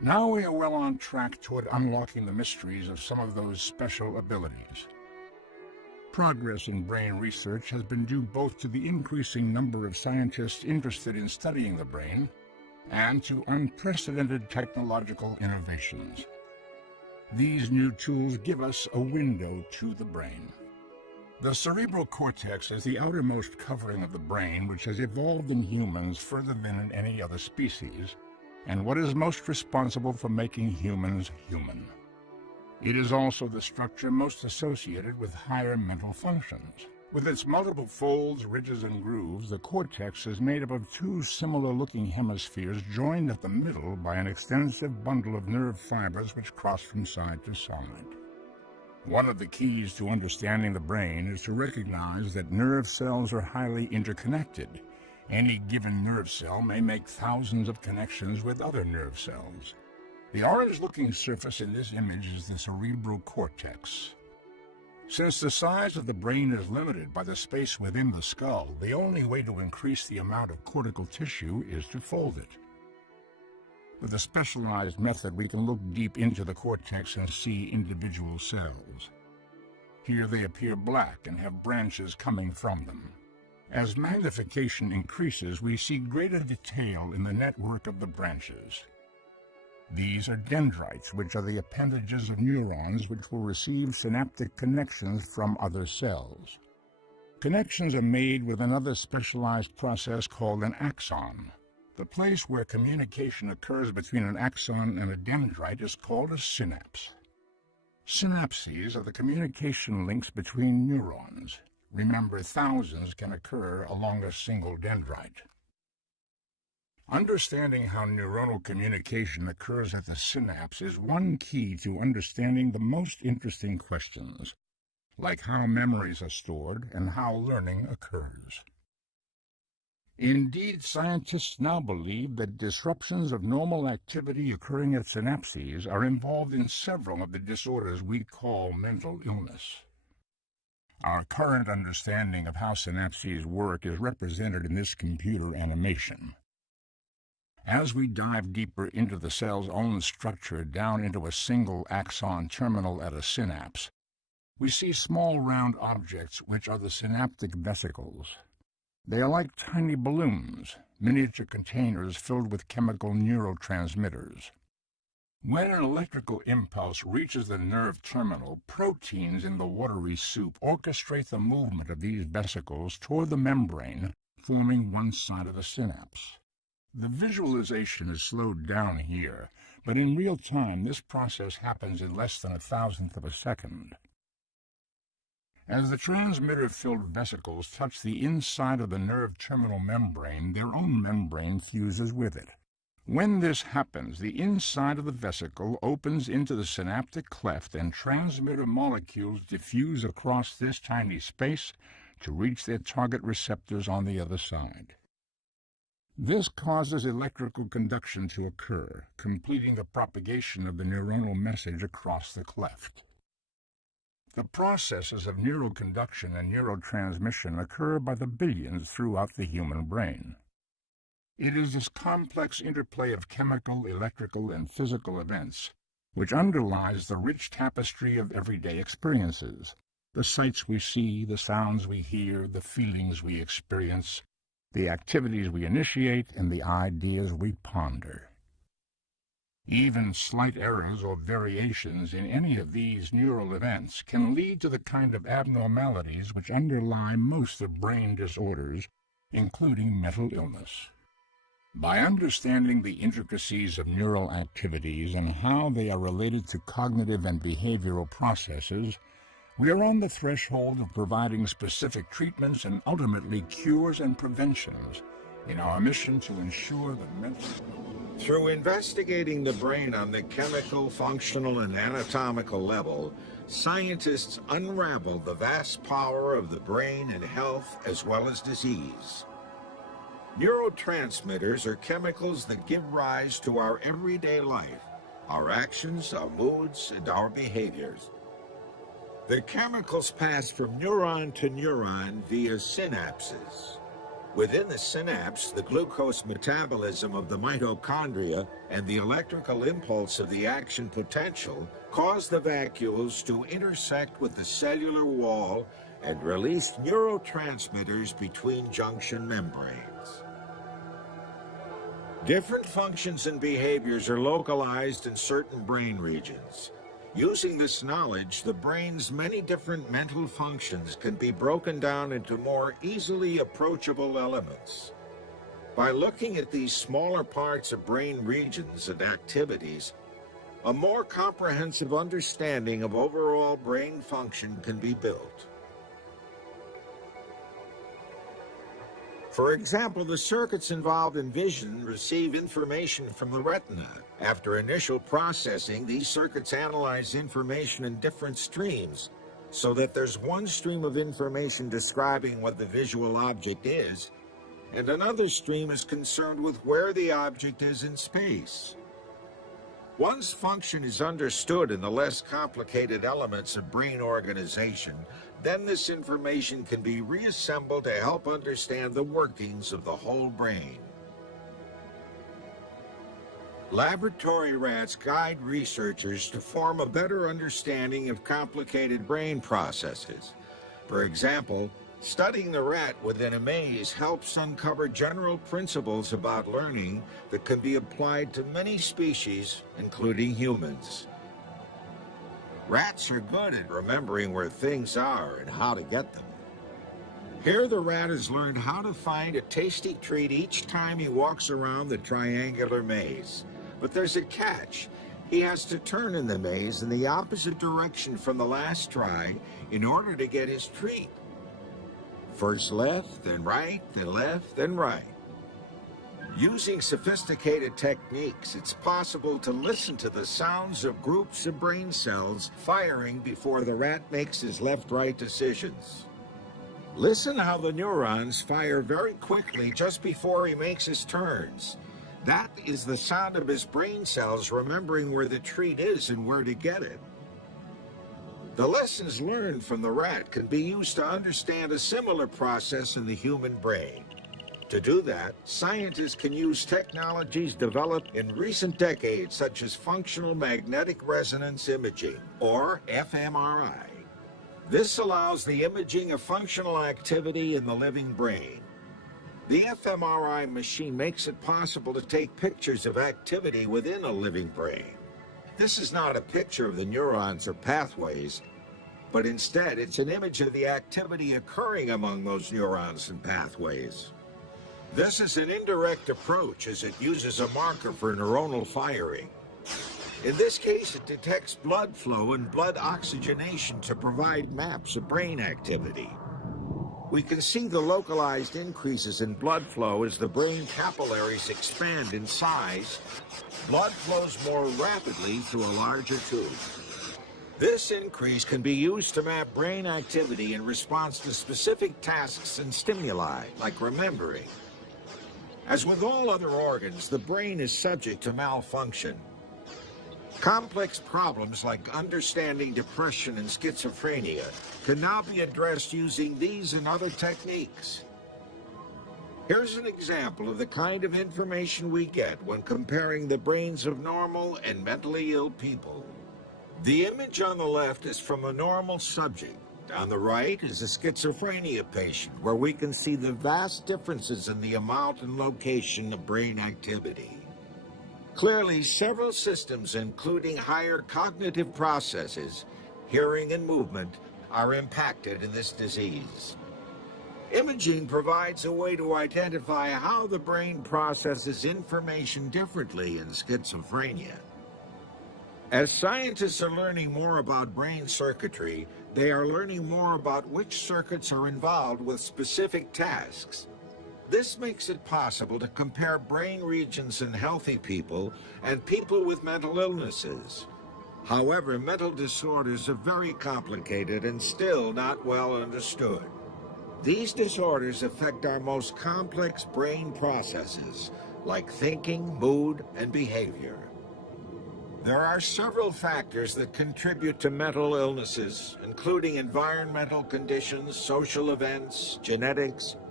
Now we are well on track toward unlocking the mysteries of some of those special abilities. Progress in brain research has been due both to the increasing number of scientists interested in studying the brain and to unprecedented technological innovations. These new tools give us a window to the brain. The cerebral cortex is the outermost covering of the brain, which has evolved in humans further than in any other species, and what is most responsible for making humans human. It is also the structure most associated with higher mental functions. With its multiple folds, ridges, and grooves, the cortex is made up of two similar-looking hemispheres joined at the middle by an extensive bundle of nerve fibers which cross from side to side. One of the keys to understanding the brain is to recognize that nerve cells are highly interconnected. Any given nerve cell may make thousands of connections with other nerve cells. The orange-looking surface in this image is the cerebral cortex. Since the size of the brain is limited by the space within the skull, the only way to increase the amount of cortical tissue is to fold it. With a specialized method, we can look deep into the cortex and see individual cells. Here they appear black and have branches coming from them. As magnification increases, we see greater detail in the network of the branches. These are dendrites, which are the appendages of neurons which will receive synaptic connections from other cells. Connections are made with another specialized process called an axon. The place where communication occurs between an axon and a dendrite is called a synapse. Synapses are the communication links between neurons. Remember, thousands can occur along a single dendrite. Understanding how neuronal communication occurs at the synapse is one key to understanding the most interesting questions, like how memories are stored and how learning occurs. Indeed, scientists now believe that disruptions of normal activity occurring at synapses are involved in several of the disorders we call mental illness. Our current understanding of how synapses work is represented in this computer animation. As we dive deeper into the cell's own structure down into a single axon terminal at a synapse, we see small round objects which are the synaptic vesicles. They are like tiny balloons, miniature containers filled with chemical neurotransmitters. When an electrical impulse reaches the nerve terminal, proteins in the watery soup orchestrate the movement of these vesicles toward the membrane, forming one side of the synapse. The visualization is slowed down here, but in real time this process happens in less than 1,000th of a second. As the transmitter-filled vesicles touch the inside of the nerve terminal membrane, their own membrane fuses with it. When this happens, the inside of the vesicle opens into the synaptic cleft and transmitter molecules diffuse across this tiny space to reach their target receptors on the other side. This causes electrical conduction to occur, completing the propagation of the neuronal message across the cleft. The processes of neural conduction and neurotransmission occur by the billions throughout the human brain. It is this complex interplay of chemical, electrical, and physical events which underlies the rich tapestry of everyday experiences, the sights we see, the sounds we hear, the feelings we experience, the activities we initiate, and the ideas we ponder. Even slight errors or variations in any of these neural events can lead to the kind of abnormalities which underlie most of brain disorders, including mental illness. By understanding the intricacies of neural activities and how they are related to cognitive and behavioral processes, we are on the threshold of providing specific treatments and ultimately cures and preventions in our mission to ensure that mental... Through investigating the brain on the chemical, functional, and anatomical level, scientists unravel the vast power of the brain in health as well as disease. Neurotransmitters are chemicals that give rise to our everyday life, our actions, our moods, and our behaviors. The chemicals pass from neuron to neuron via synapses. Within the synapse, the glucose metabolism of the mitochondria and the electrical impulse of the action potential cause the vacuoles to intersect with the cellular wall and release neurotransmitters between junction membranes. Different functions and behaviors are localized in certain brain regions. Using this knowledge, the brain's many different mental functions can be broken down into more easily approachable elements. By looking at these smaller parts of brain regions and activities, a more comprehensive understanding of overall brain function can be built. For example, the circuits involved in vision receive information from the retina. After initial processing, these circuits analyze information in different streams, so that there's one stream of information describing what the visual object is, and another stream is concerned with where the object is in space. Once function is understood in the less complicated elements of brain organization, then this information can be reassembled to help understand the workings of the whole brain. Laboratory rats guide researchers to form a better understanding of complicated brain processes. For example, studying the rat within a maze helps uncover general principles about learning that can be applied to many species, including humans. Rats are good at remembering where things are and how to get them. Here the rat has learned how to find a tasty treat each time he walks around the triangular maze. But there's a catch. He has to turn in the maze in the opposite direction from the last try in order to get his treat. First left, then right, then left, then right. Using sophisticated techniques, it's possible to listen to the sounds of groups of brain cells firing before the rat makes his left-right decisions. Listen how the neurons fire very quickly just before he makes his turns. That is the sound of his brain cells remembering where the treat is and where to get it. The lessons learned from the rat can be used to understand a similar process in the human brain. To do that, scientists can use technologies developed in recent decades, such as functional magnetic resonance imaging, or fMRI. This allows the imaging of functional activity in the living brain. The fMRI machine makes it possible to take pictures of activity within a living brain. This is not a picture of the neurons or pathways, but instead it's an image of the activity occurring among those neurons and pathways. This is an indirect approach as it uses a marker for neuronal firing. In this case, it detects blood flow and blood oxygenation to provide maps of brain activity. We can see the localized increases in blood flow as the brain capillaries expand in size. Blood flows more rapidly through a larger tube. This increase can be used to map brain activity in response to specific tasks and stimuli, like remembering. As with all other organs, the brain is subject to malfunction. Complex problems like understanding depression and schizophrenia can now be addressed using these and other techniques. Here's an example of the kind of information we get when comparing the brains of normal and mentally ill people. The image on the left is from a normal subject. On the right is a schizophrenia patient, where we can see the vast differences in the amount and location of brain activity. Clearly, several systems, including higher cognitive processes, hearing and movement, are impacted in this disease. Imaging provides a way to identify how the brain processes information differently in schizophrenia. As scientists are learning more about brain circuitry, they are learning more about which circuits are involved with specific tasks. This makes it possible to compare brain regions in healthy people and people with mental illnesses. However, mental disorders are very complicated and still not well understood. These disorders affect our most complex brain processes, like thinking, mood, and behavior. There are several factors that contribute to mental illnesses, including environmental conditions, social events, genetics,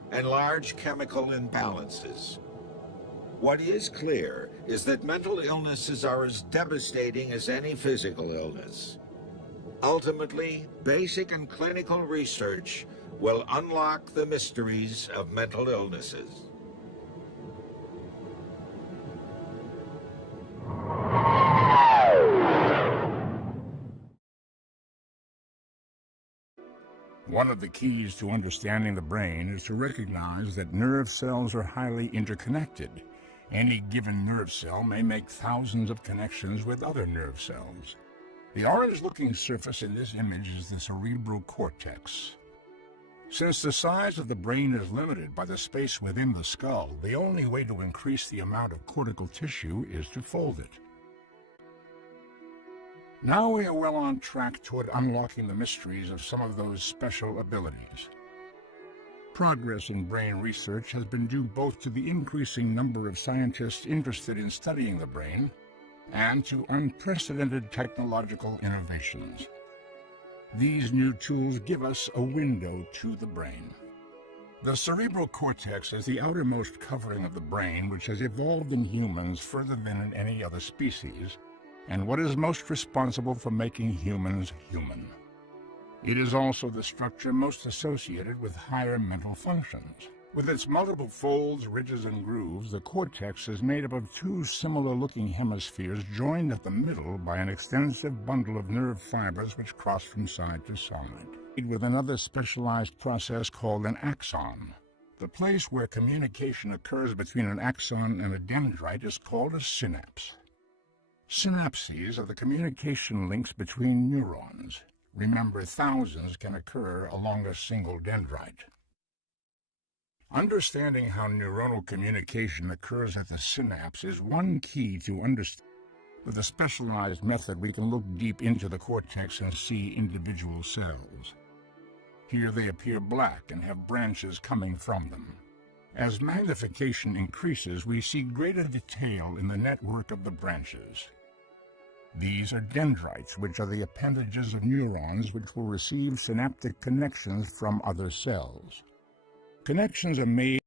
and large chemical imbalances. What is clear is that mental illnesses are as devastating as any physical illness. Ultimately, basic and clinical research will unlock the mysteries of mental illnesses. One of the keys to understanding the brain is to recognize that nerve cells are highly interconnected. Any given nerve cell may make thousands of connections with other nerve cells. The orange-looking surface in this image is the cerebral cortex. Since the size of the brain is limited by the space within the skull, the only way to increase the amount of cortical tissue is to fold it. Now we are well on track toward unlocking the mysteries of some of those special abilities. Progress in brain research has been due both to the increasing number of scientists interested in studying the brain and to unprecedented technological innovations. These new tools give us a window to the brain. The cerebral cortex is the outermost covering of the brain, which has evolved in humans further than in any other species, and what is most responsible for making humans human. It is also the structure most associated with higher mental functions. With its multiple folds, ridges, and grooves, the cortex is made up of two similar-looking hemispheres joined at the middle by an extensive bundle of nerve fibers which cross from side to side, with another specialized process called an axon. The place where communication occurs between an axon and a dendrite is called a synapse. Synapses are the communication links between neurons. Remember, thousands can occur along a single dendrite. Understanding how neuronal communication occurs at the synapse is one key to understand. With a specialized method, we can look deep into the cortex and see individual cells. Here they appear black and have branches coming from them. As magnification increases, we see greater detail in the network of the branches. These are dendrites, which are the appendages of neurons which will receive synaptic connections from other cells. Connections are made